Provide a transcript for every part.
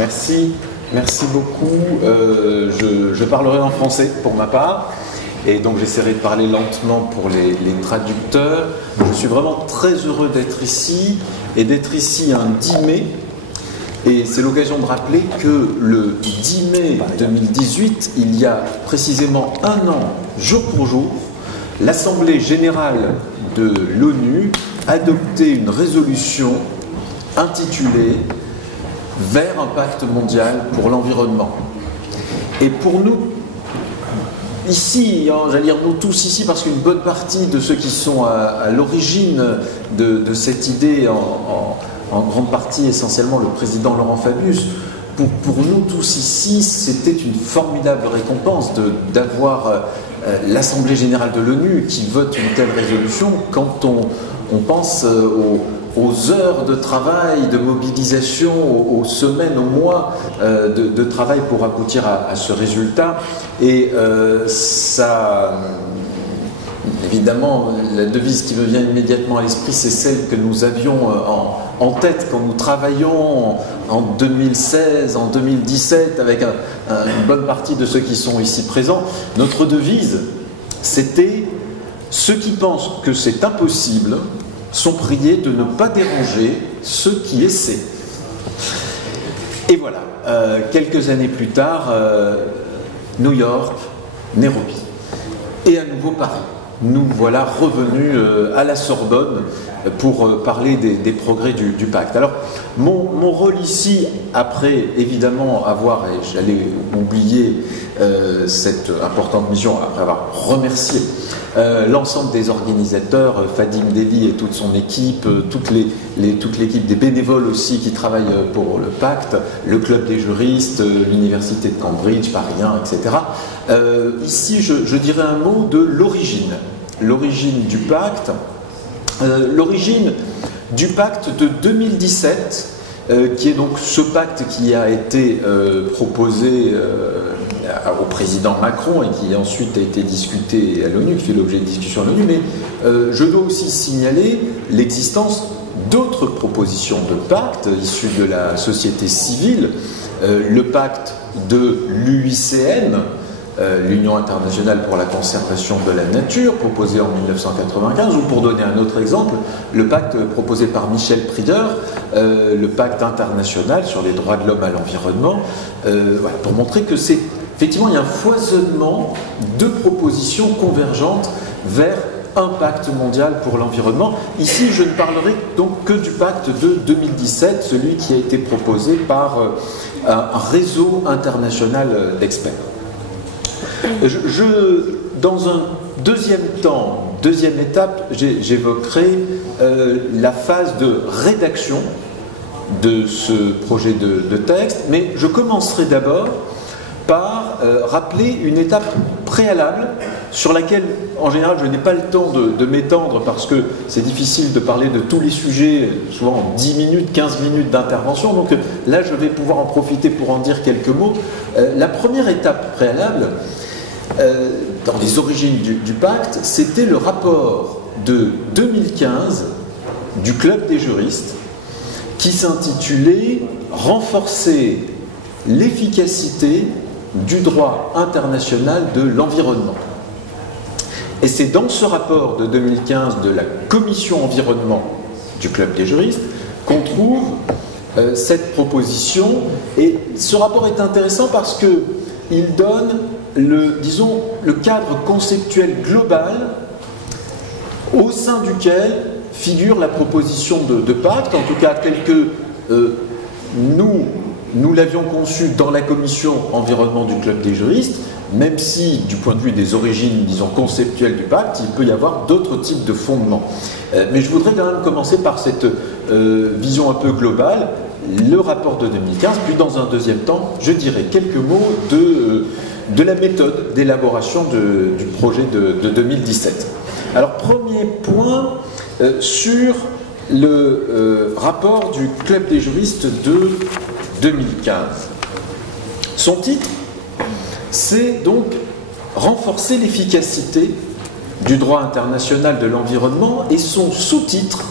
Merci, merci beaucoup. Je parlerai en français pour ma part, et donc j'essaierai de parler lentement pour les traducteurs. Je suis vraiment très heureux d'être ici, et d'être ici un 10 mai. Et c'est l'occasion de rappeler que le 10 mai 2018, il y a précisément un an, jour pour jour, l'Assemblée générale de l'ONU adoptait une résolution intitulée « Vers un pacte mondial pour l'environnement ». Et pour nous, ici, j'allais dire nous tous ici, parce qu'une bonne partie de ceux qui sont à l'origine de cette idée, en grande partie essentiellement le président Laurent Fabius, pour nous tous ici, c'était une formidable récompense d'avoir l'Assemblée générale de l'ONU qui vote une telle résolution quand on pense aux heures de travail, de mobilisation, aux semaines, aux mois de travail pour aboutir à ce résultat. Et ça, évidemment, la devise qui me vient immédiatement à l'esprit, c'est celle que nous avions en tête quand nous travaillions en 2016, en 2017, avec une bonne partie de ceux qui sont ici présents. Notre devise, c'était « Ceux qui pensent que c'est impossible sont priés de ne pas déranger ceux qui essaient ». Et voilà, quelques années plus tard, New York, Nairobi, et à nouveau Paris. Nous voilà revenus à la Sorbonne pour parler des progrès du pacte. Alors, mon rôle ici, après évidemment avoir, et j'allais oublier cette importante mission, après avoir remercié l'ensemble des organisateurs, Fadim Deli et toute son équipe, toute l'équipe des bénévoles aussi qui travaillent pour le pacte, le club des juristes, l'université de Cambridge, Paris 1, etc. Ici, je dirais un mot de l'origine du pacte. L'origine du pacte de 2017, qui est donc ce pacte qui a été proposé au président Macron et qui ensuite a été discuté à l'ONU, qui fait l'objet de discussions à l'ONU, mais je dois aussi signaler l'existence d'autres propositions de pacte issues de la société civile, le pacte de l'UICN, l'Union internationale pour la conservation de la nature, proposé en 1995, ou pour donner un autre exemple, le pacte proposé par Michel Prieur, le pacte international sur les droits de l'homme à l'environnement, voilà, pour montrer que c'est effectivement il y a un foisonnement de propositions convergentes vers un pacte mondial pour l'environnement. Ici, je ne parlerai donc que du pacte de 2017, celui qui a été proposé par un réseau international d'experts. Dans un deuxième temps, deuxième étape, j'évoquerai la phase de rédaction de ce projet de texte, mais je commencerai d'abord par rappeler une étape préalable sur laquelle, en général, je n'ai pas le temps de m'étendre parce que c'est difficile de parler de tous les sujets, souvent en 10 minutes, 15 minutes d'intervention, donc là je vais pouvoir en profiter pour en dire quelques mots. La première étape préalable, dans les origines du pacte, c'était le rapport de 2015 du Club des juristes qui s'intitulait « Renforcer l'efficacité du droit international de l'environnement ». Et c'est dans ce rapport de 2015 de la Commission environnement du Club des juristes qu'on trouve cette proposition. Et ce rapport est intéressant parce qu'il donne le cadre conceptuel global au sein duquel figure la proposition de pacte, en tout cas tel que nous l'avions conçu dans la commission environnement du Club des juristes, même si du point de vue des origines, disons, conceptuelles du pacte, il peut y avoir d'autres types de fondements. Mais je voudrais quand même commencer par cette vision un peu globale, le rapport de 2015, puis dans un deuxième temps, je dirai quelques mots de la méthode d'élaboration du projet de 2017. Alors, premier point sur le rapport du Club des juristes de 2015. Son titre, c'est donc « Renforcer l'efficacité du droit international de l'environnement » et son sous-titre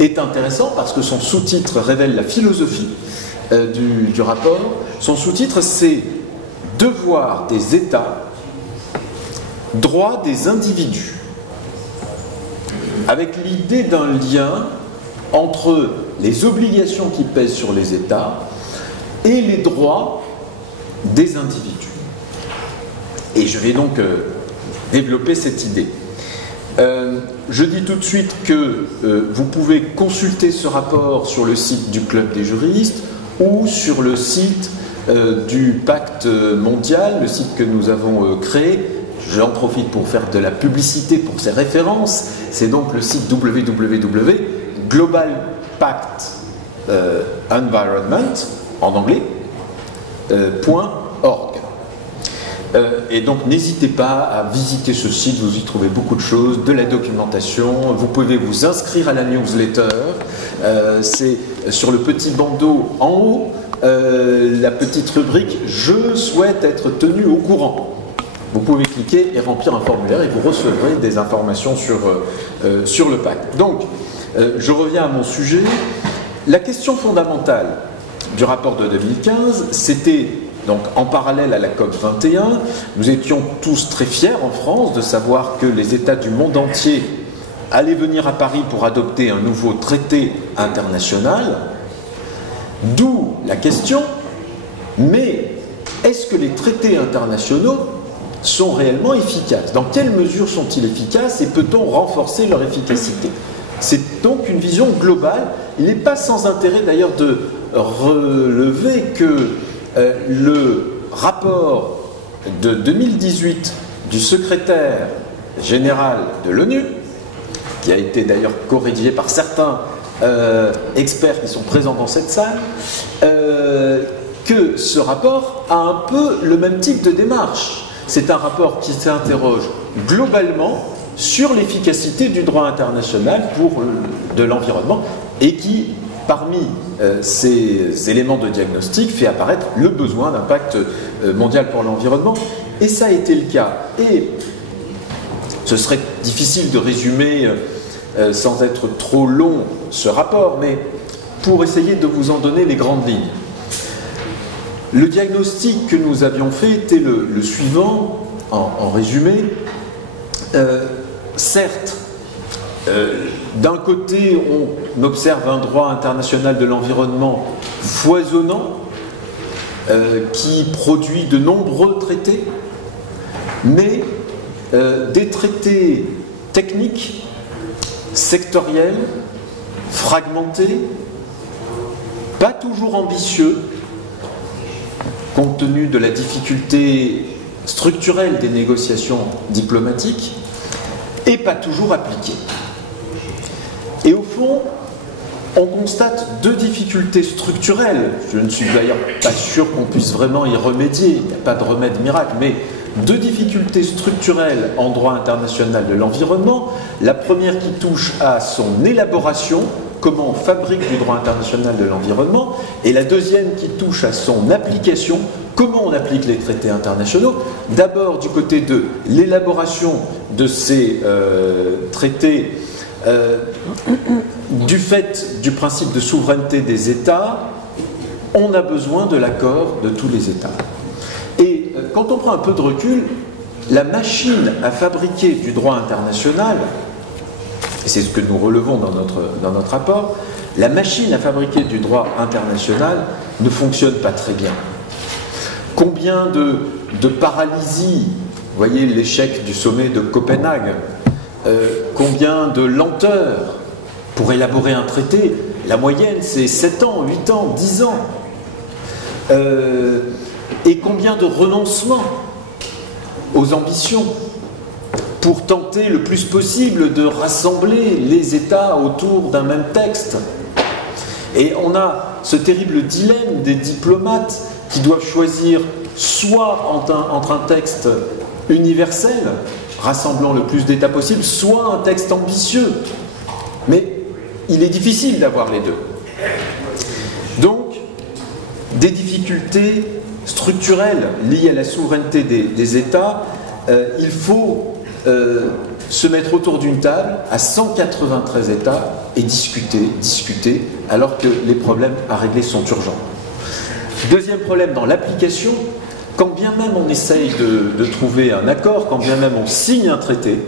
est intéressant parce que son sous-titre révèle la philosophie du rapport. Son sous-titre, c'est « Devoir des États, droit des individus », avec l'idée d'un lien entre les obligations qui pèsent sur les États et les droits des individus. Et je vais donc développer cette idée. Je dis tout de suite que vous pouvez consulter ce rapport sur le site du Club des juristes ou sur le site du Pacte mondial, le site que nous avons créé. J'en profite pour faire de la publicité pour ces références. C'est donc le site www.globalpact.environment en anglais .org. Et donc n'hésitez pas à visiter ce site, vous y trouvez beaucoup de choses, de la documentation, vous pouvez vous inscrire à la newsletter, c'est sur le petit bandeau en haut, la petite rubrique « Je souhaite être tenu au courant ». Vous pouvez cliquer et remplir un formulaire et vous recevrez des informations sur le pacte. Donc, je reviens à mon sujet. La question fondamentale du rapport de 2015, c'était donc en parallèle à la COP 21, nous étions tous très fiers en France de savoir que les États du monde entier allaient venir à Paris pour adopter un nouveau traité international, d'où la question, mais est-ce que les traités internationaux sont réellement efficaces? Dans quelle mesure sont-ils efficaces et peut-on renforcer leur efficacité? C'est donc une vision globale. Il n'est pas sans intérêt d'ailleurs de relever que le rapport de 2018 du secrétaire général de l'ONU, qui a été d'ailleurs corrigé par certains experts qui sont présents dans cette salle, que ce rapport a un peu le même type de démarche. C'est un rapport qui s'interroge globalement sur l'efficacité du droit international de l'environnement et qui, parmi ces éléments de diagnostic, fait apparaître le besoin d'un pacte mondial pour l'environnement. Et ça a été le cas. Et ce serait difficile de résumer sans être trop long ce rapport, mais pour essayer de vous en donner les grandes lignes. Le diagnostic que nous avions fait était le suivant, en résumé. Certes, d'un côté, on observe un droit international de l'environnement foisonnant, qui produit de nombreux traités, mais des traités techniques, sectoriels, fragmentés, pas toujours ambitieux, compte tenu de la difficulté structurelle des négociations diplomatiques, et pas toujours appliquées. Et au fond, on constate deux difficultés structurelles. Je ne suis d'ailleurs pas sûr qu'on puisse vraiment y remédier, il n'y a pas de remède miracle, mais deux difficultés structurelles en droit international de l'environnement. La première qui touche à son élaboration, comment on fabrique du droit international de l'environnement, et la deuxième qui touche à son application, comment on applique les traités internationaux. D'abord du côté de l'élaboration de ces traités, du fait du principe de souveraineté des États, on a besoin de l'accord de tous les États. Et quand on prend un peu de recul, la machine à fabriquer du droit international, et c'est ce que nous relevons dans notre rapport, la machine à fabriquer du droit international ne fonctionne pas très bien. Combien de paralysie, vous voyez l'échec du sommet de Copenhague, combien de lenteur pour élaborer un traité, la moyenne c'est 7 ans, 8 ans, 10 ans, et combien de renoncements aux ambitions pour tenter le plus possible de rassembler les États autour d'un même texte. Et on a ce terrible dilemme des diplomates qui doivent choisir soit entre un texte universel, rassemblant le plus d'États possible, soit un texte ambitieux. Mais il est difficile d'avoir les deux. Donc, des difficultés structurelles liées à la souveraineté des États, il faut se mettre autour d'une table à 193 États et discuter, alors que les problèmes à régler sont urgents. Deuxième problème dans l'application, quand bien même on essaye de trouver un accord, quand bien même on signe un traité,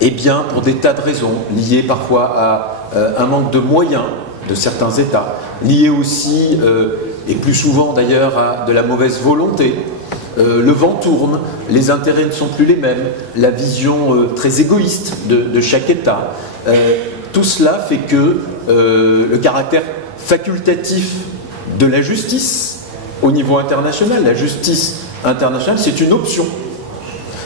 eh bien, pour des tas de raisons, liées parfois à un manque de moyens de certains États, liées aussi, et plus souvent d'ailleurs, à de la mauvaise volonté, le vent tourne, les intérêts ne sont plus les mêmes, la vision très égoïste de chaque État, tout cela fait que le caractère facultatif de la justice au niveau international, la justice internationale, c'est une option.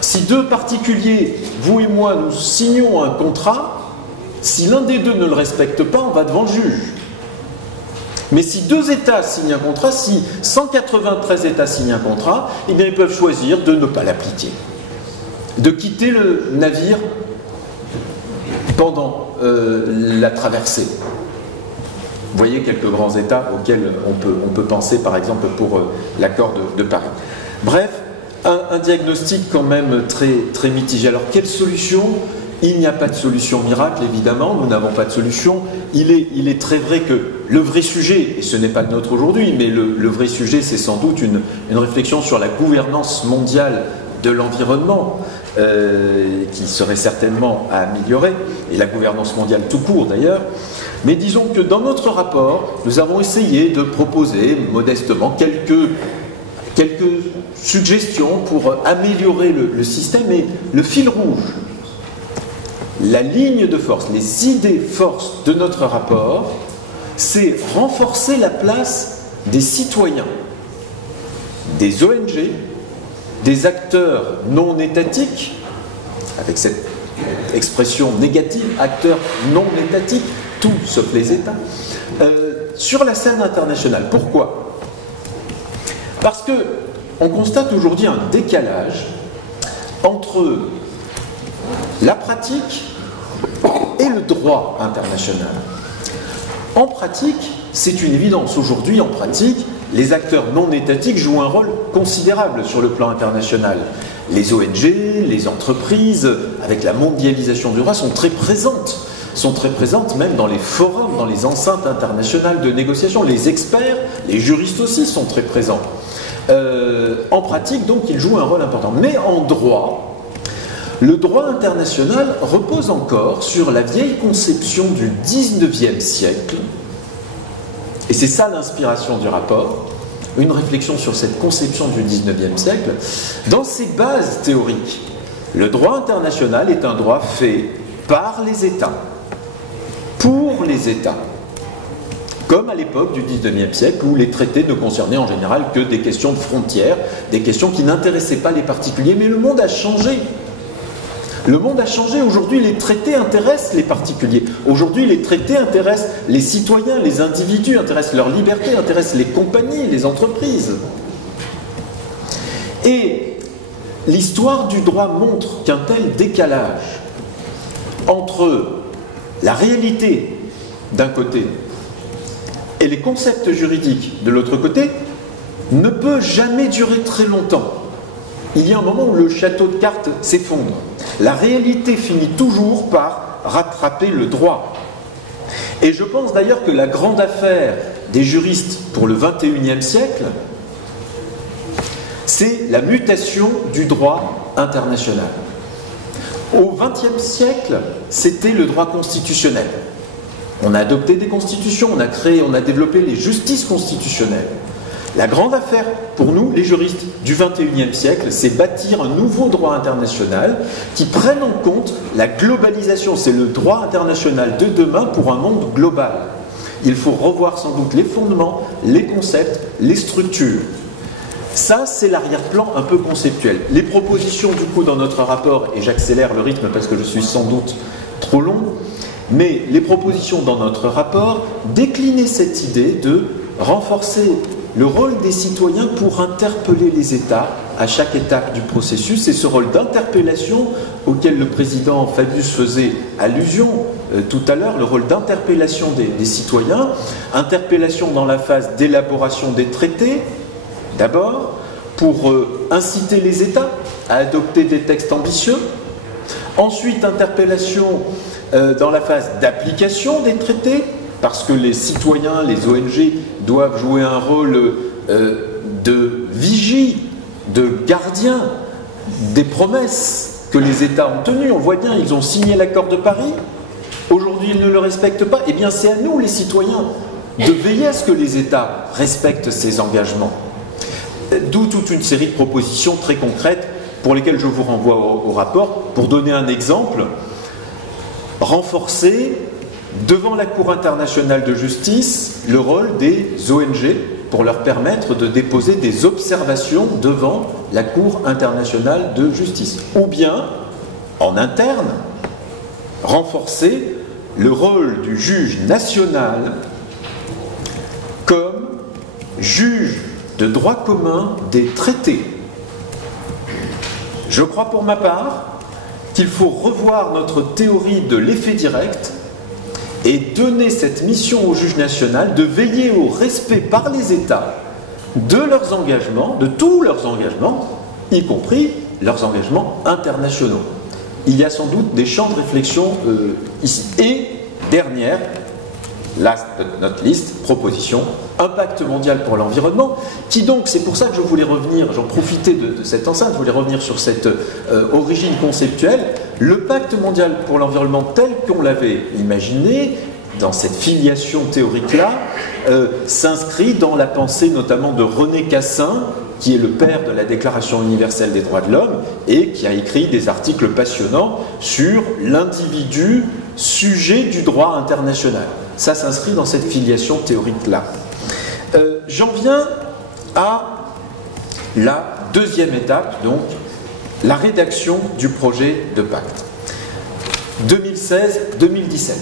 Si deux particuliers, vous et moi, nous signons un contrat, si l'un des deux ne le respecte pas, on va devant le juge. Mais si deux États signent un contrat, si 193 États signent un contrat, eh bien ils peuvent choisir de ne pas l'appliquer, de quitter le navire pendant la traversée. Vous voyez quelques grands États auxquels on peut penser, par exemple, pour l'accord de Paris. Bref, un diagnostic quand même très mitigé. Alors, quelle solution ? Il n'y a pas de solution miracle, évidemment, nous n'avons pas de solution. Il est très vrai que le vrai sujet, et ce n'est pas le nôtre aujourd'hui, mais le vrai sujet, c'est sans doute une réflexion sur la gouvernance mondiale de l'environnement, qui serait certainement à améliorer, et la gouvernance mondiale tout court d'ailleurs. Mais disons que dans notre rapport, nous avons essayé de proposer modestement quelques suggestions pour améliorer le système, et le fil rouge, la ligne de force, les idées forces de notre rapport, c'est renforcer la place des citoyens, des ONG, des acteurs non étatiques, avec cette expression négative, acteurs non étatiques, tout sauf les États, sur la scène internationale. Pourquoi ? Parce que on constate aujourd'hui un décalage entre la pratique et le droit international. En pratique, c'est une évidence. Aujourd'hui, en pratique, les acteurs non étatiques jouent un rôle considérable sur le plan international. Les ONG, les entreprises, avec la mondialisation du droit, sont très présentes même dans les forums, dans les enceintes internationales de négociation. Les experts, les juristes aussi sont très présents. En pratique, donc, ils jouent un rôle important. Mais en droit, le droit international repose encore sur la vieille conception du XIXe siècle, et c'est ça l'inspiration du rapport, une réflexion sur cette conception du XIXe siècle. Dans ses bases théoriques, le droit international est un droit fait par les États, pour les États, comme à l'époque du XIXe siècle où les traités ne concernaient en général que des questions de frontières, des questions qui n'intéressaient pas les particuliers. Mais le monde a changé. Le monde a changé. Aujourd'hui, les traités intéressent les particuliers. Aujourd'hui, les traités intéressent les citoyens, les individus, intéressent leur liberté, intéressent les compagnies, les entreprises. Et l'histoire du droit montre qu'un tel décalage entre la réalité d'un côté et les concepts juridiques de l'autre côté ne peut jamais durer très longtemps. Il y a un moment où le château de cartes s'effondre. La réalité finit toujours par rattraper le droit. Et je pense d'ailleurs que la grande affaire des juristes pour le XXIe siècle, c'est la mutation du droit international. Au XXe siècle, c'était le droit constitutionnel. On a adopté des constitutions, on a développé les justices constitutionnelles. La grande affaire pour nous, les juristes du XXIe siècle, c'est bâtir un nouveau droit international qui prenne en compte la globalisation. C'est le droit international de demain pour un monde global. Il faut revoir sans doute les fondements, les concepts, les structures. Ça, c'est l'arrière-plan un peu conceptuel. Les propositions, du coup, dans notre rapport, et j'accélère le rythme parce que je suis sans doute trop long, mais les propositions dans notre rapport déclinaient cette idée de renforcer le rôle des citoyens pour interpeller les États à chaque étape du processus, et ce rôle d'interpellation auquel le président Fabius faisait allusion tout à l'heure, le rôle d'interpellation des citoyens, interpellation dans la phase d'élaboration des traités, d'abord, pour inciter les États à adopter des textes ambitieux, ensuite interpellation dans la phase d'application des traités, parce que les citoyens, les ONG doivent jouer un rôle de vigie, de gardien des promesses que les États ont tenues. On voit bien, ils ont signé l'accord de Paris, aujourd'hui ils ne le respectent pas. Eh bien c'est à nous les citoyens de veiller à ce que les États respectent ces engagements. D'où toute une série de propositions très concrètes pour lesquelles je vous renvoie au rapport. Pour donner un exemple, renforcer devant la Cour internationale de justice le rôle des ONG pour leur permettre de déposer des observations devant la Cour internationale de justice. Ou bien, en interne, renforcer le rôle du juge national comme juge de droit commun des traités. Je crois pour ma part qu'il faut revoir notre théorie de l'effet direct et donner cette mission au juge national de veiller au respect par les États de leurs engagements, de tous leurs engagements, y compris leurs engagements internationaux. Il y a sans doute des champs de réflexion ici. Et dernière, last but not least, proposition, impact mondial pour l'environnement, qui donc, c'est pour ça que je voulais revenir, j'en profitais de cette enceinte, je voulais revenir sur cette origine conceptuelle. Le pacte mondial pour l'environnement tel qu'on l'avait imaginé, dans cette filiation théorique-là, s'inscrit dans la pensée notamment de René Cassin, qui est le père de la Déclaration universelle des droits de l'homme et qui a écrit des articles passionnants sur l'individu sujet du droit international. Ça s'inscrit dans cette filiation théorique-là. J'en viens à la deuxième étape, donc la rédaction du projet de pacte. 2016-2017.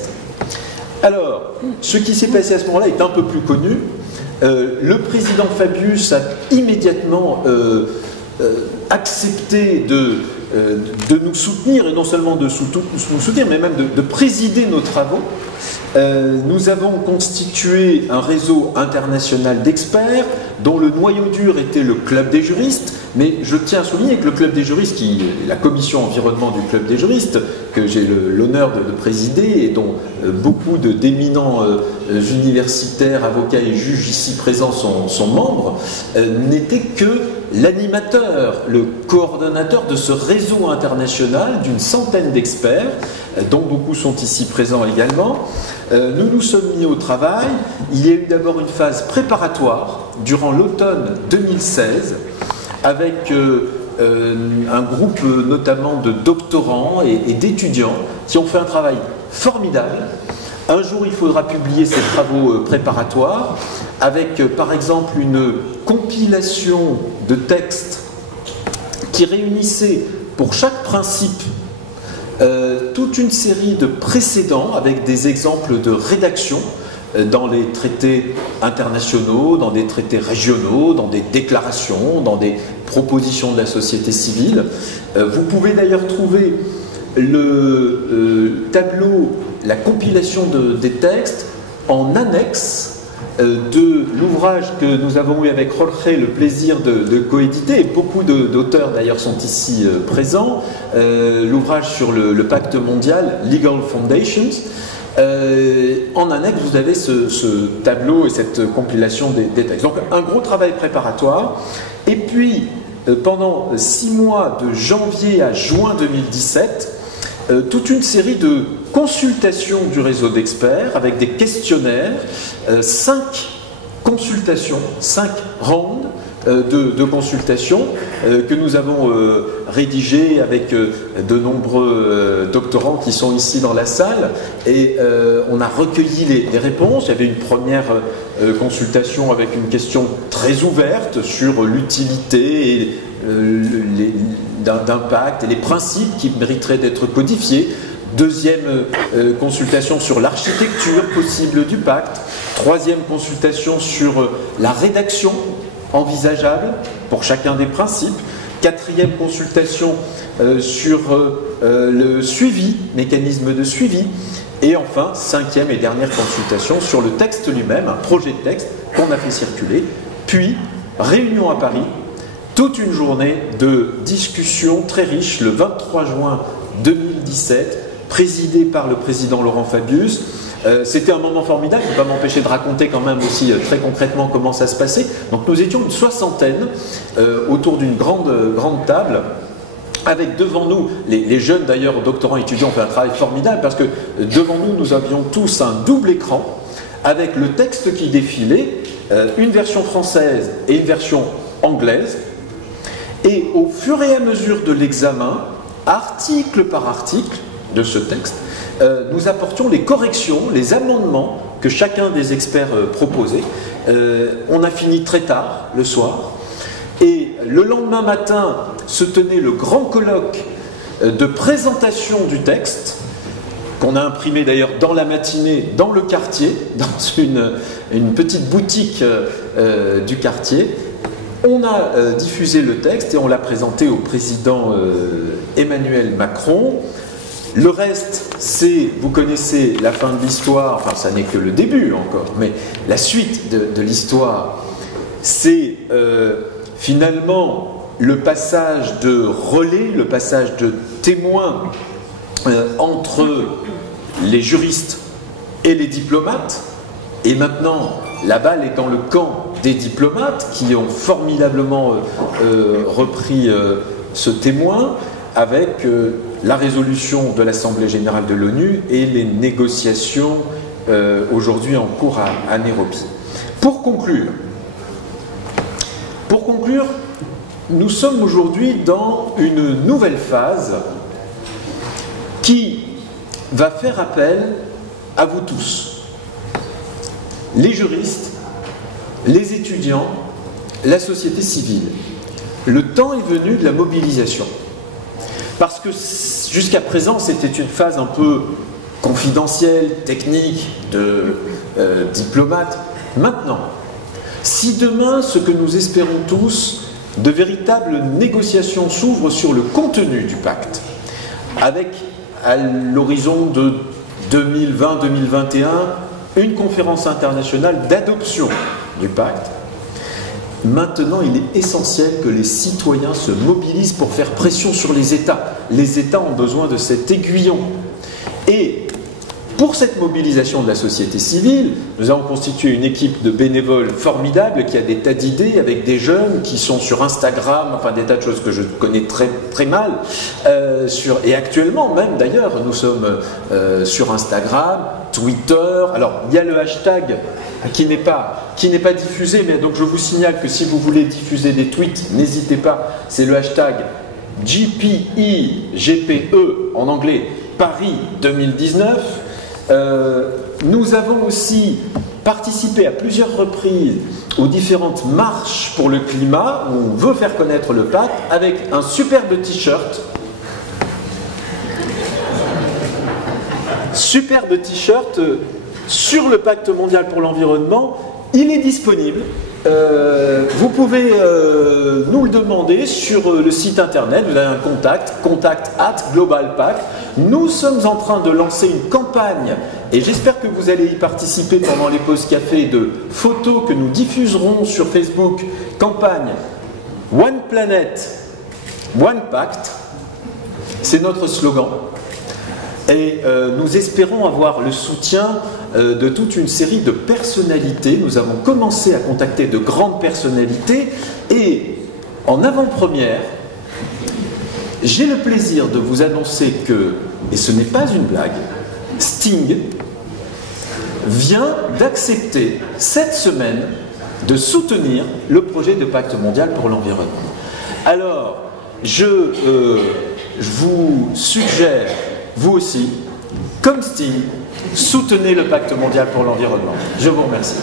Alors, ce qui s'est passé à ce moment-là est un peu plus connu. Le président Fabius a immédiatement accepté de nous soutenir, et non seulement de nous soutenir, mais même de présider nos travaux. Nous avons constitué un réseau international d'experts dont le noyau dur était le Club des juristes, mais je tiens à souligner que le Club des juristes, la commission environnement du Club des juristes, que j'ai l'honneur de présider et dont beaucoup d'éminents universitaires, avocats et juges ici présents sont membres, n'était que l'animateur, le coordonnateur de ce réseau international d'une centaine d'experts, dont beaucoup sont ici présents également. Nous nous sommes mis au travail. Il y a eu d'abord une phase préparatoire durant l'automne 2016 avec un groupe notamment de doctorants et d'étudiants qui ont fait un travail formidable. Un jour, il faudra publier ces travaux préparatoires avec, par exemple, une compilation de textes qui réunissait pour chaque principe toute une série de précédents avec des exemples de rédaction dans les traités internationaux, dans des traités régionaux, dans des déclarations, dans des propositions de la société civile. Vous pouvez d'ailleurs trouver le tableau, la compilation des textes en annexe de l'ouvrage que nous avons eu avec Jorge le plaisir de coéditer, et beaucoup d'auteurs d'ailleurs sont ici présents, l'ouvrage sur le pacte mondial, Legal Foundations. En annexe, vous avez ce tableau et cette compilation des textes. Donc un gros travail préparatoire. Et puis, pendant 6 mois, de janvier à juin 2017, toute une série de consultations du réseau d'experts avec des questionnaires, 5 consultations, 5 rounds de consultations que nous avons rédigées avec de nombreux doctorants qui sont ici dans la salle, et on a recueilli les réponses. Il y avait une première consultation avec une question très ouverte sur l'utilité d'impact et les principes qui mériteraient d'être codifiés. Deuxième consultation sur l'architecture possible du pacte. Troisième consultation sur la rédaction envisageable pour chacun des principes. Quatrième consultation sur le suivi, mécanisme de suivi. Et enfin, 5e et dernière consultation sur le texte lui-même, un projet de texte qu'on a fait circuler. Puis, réunion à Paris, toute une journée de discussions très riches le 23 juin 2017 présidé par le président Laurent Fabius. C'était un moment formidable, je ne peux pas m'empêcher de raconter quand même aussi très concrètement comment ça se passait. Donc nous étions une soixantaine autour d'une grande table, avec devant nous, les jeunes d'ailleurs, doctorants, étudiants, ont fait un travail formidable parce que devant nous, nous avions tous un double écran avec le texte qui défilait, une version française et une version anglaise. Et au fur et à mesure de l'examen, article par article de ce texte, nous apportions les corrections, les amendements que chacun des experts proposait. On a fini très tard, le soir. Et le lendemain matin se tenait le grand colloque de présentation du texte, qu'on a imprimé d'ailleurs dans la matinée, dans le quartier, dans une petite boutique du quartier. On a diffusé le texte et on l'a présenté au président Emmanuel Macron. Le reste, c'est, vous connaissez la fin de l'histoire, enfin ça n'est que le début encore, mais la suite de l'histoire, c'est finalement le passage de relais, le passage de témoins entre les juristes et les diplomates. Et maintenant, la balle est dans le camp des diplomates qui ont formidablement repris ce témoin avec la résolution de l'Assemblée générale de l'ONU et les négociations aujourd'hui en cours à Nairobi. Pour conclure, nous sommes aujourd'hui dans une nouvelle phase qui va faire appel à vous tous, les juristes, les étudiants, la société civile. Le temps est venu de la mobilisation. Parce que jusqu'à présent, c'était une phase un peu confidentielle, technique, de diplomate. Maintenant, si demain, ce que nous espérons tous, de véritables négociations s'ouvrent sur le contenu du pacte, avec à l'horizon de 2020-2021, une conférence internationale d'adoption du pacte. Maintenant, il est essentiel que les citoyens se mobilisent pour faire pression sur les États. Les États ont besoin de cet aiguillon. Et pour cette mobilisation de la société civile, nous avons constitué une équipe de bénévoles formidable qui a des tas d'idées avec des jeunes qui sont sur Instagram, enfin des tas de choses que je connais très, très mal. Et actuellement même d'ailleurs, nous sommes sur Instagram, Twitter. Alors il y a le hashtag qui n'est pas diffusé, mais donc je vous signale que si vous voulez diffuser des tweets, n'hésitez pas, c'est le hashtag GPE en anglais Paris 2019. Nous avons aussi participé à plusieurs reprises aux différentes marches pour le climat où on veut faire connaître le pacte avec un superbe t-shirt. Superbe t-shirt sur le pacte mondial pour l'environnement. Il est disponible. Vous pouvez nous le demander sur le site internet. Vous avez un contact@globalpact. Nous sommes en train de lancer une campagne et j'espère que vous allez y participer pendant les pauses café de photos que nous diffuserons sur Facebook. Campagne One Planet, One Pact. C'est notre slogan. Et nous espérons avoir le soutien de toute une série de personnalités. Nous avons commencé à contacter de grandes personnalités et en avant-première, j'ai le plaisir de vous annoncer que, et ce n'est pas une blague, Sting vient d'accepter cette semaine de soutenir le projet de pacte mondial pour l'environnement. Alors, je vous suggère, vous aussi, comme Sting, soutenez le pacte mondial pour l'environnement. Je vous remercie.